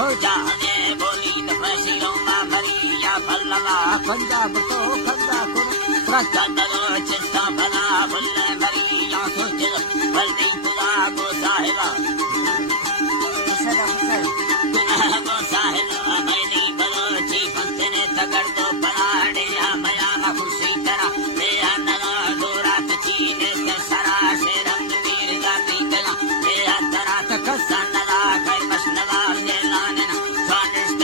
हो जाने बोली न फैसिलों में मरिया फल्ला पंजाब तो खंदा कुर प्रचंडो चिस्ता भला बुल्ले मरिया सोच बल्दी खुदा को साहिला को साहिला मैंने बलोची फंसने तगड़ दो पलाड़े या मया मा खुशी करा ले आना डोरा तचीने के सरा से रंग वीर गाती कला ले तरा तक सन्नला कर मशनवा ले लाने स्वादिष्ट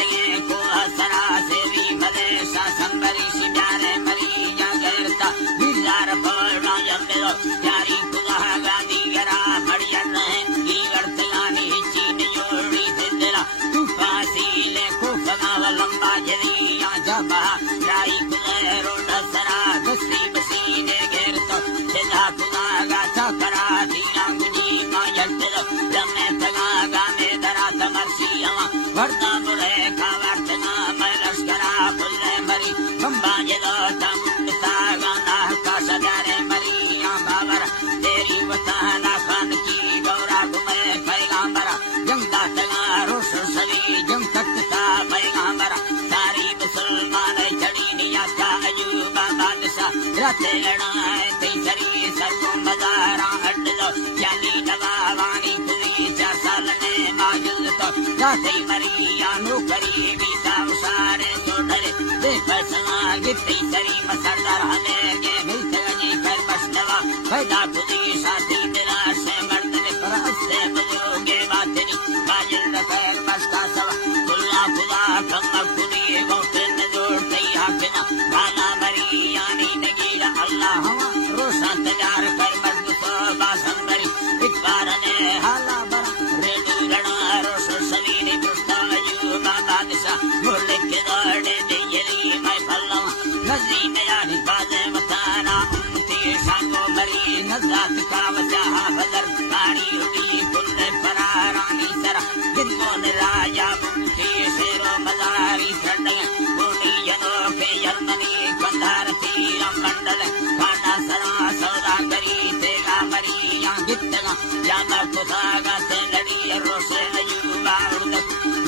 को सरा से भी भले सा संबरी सी प्यारे मरिया गैरता बिजार पड़ा जमेलो प्यारी खुदा गादी गरा बढ़िया रहे गिरगड़ तलानी चीन योड़ी दिला तू फांसी ले को फगावा लंबा जरिया जबा राई खुदा रोड सरा बसी बसी ने घेर तो जिला खुदा गाता करा दिया मुझी माया दिलो लम्हे तगा गाने दरा तमरसिया वर्दा बुले कावर्तना मैं लश्करा बुले मरी बम्बा जलो तम पिता गाना का सगारे मरिया बाबर तेरी वताना खान की गौरा घुमे पैगाम्बरा जंगदा तगा रोश सभी जंग तकता पैगाम्बरा सारी मुसलमान चढ़ी नियाता अयूबा बादशाह राते लड़ाए तेरी सरको मजारा हट लो जाली नवावानी पूरी 4 साल में माजुल तो राते मरिया नौकरी बीता उसारे तो डरे दे फसला गिफ्टी सरी मसरदार हमें के मिलते गनी कर मशनवा पैदा खुदी साथी दिला से मर्दने पर से बुजुर्गे बातनी बाजिल रखैर मस्ता सवा खुला खुदा कम्मा खुदी गोटे न जोड़ते हाकिना भाला मरिया नी नगीरा अल्लाह रोशा तजार कर मर्द तो बासंबरी एक बार ने हाला बरा रेडू लड़ा रोश सलीनी पुस्ता अयूबा बादशाह बोले के दौड़े दे यली मैं फल्ला नजरी में यानी बाजे मताना उम्मती शांगो मरी नजात का वजह बदर गाड़ी उड़ी कुल्ले परारानी सरा जिनको ने राजा बुद्धि शेरो मजारी चढ़े बूढ़ी जनों के यर्मनी कंधार तीरा मंडल खाना सरा सौदा करी तेगा मरिया गिट्टगा जाना खुदागा से लड़ी रोसे अयूबा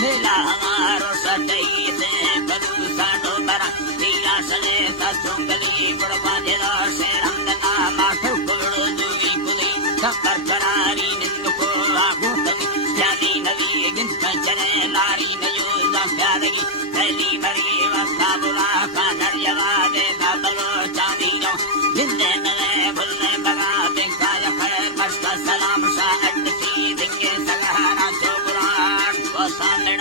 नीला हमारो सटई से बदू साडो बरा नीला सले तचुंगली बड़वा जरा से रंगना माथु कुड़ दूली कुली तकर करारी निंद को आगू तंग जानी नवी गिन चले लारी नयो दा प्यारगी पहली मरी वस्ता बुला का नरिया दे बलो चांदी लो जिंदे नले बुल्ले बगा देखा या खैर मस्ता सलाम सा अड्डी दिखे सगहारा चोबरान को सामने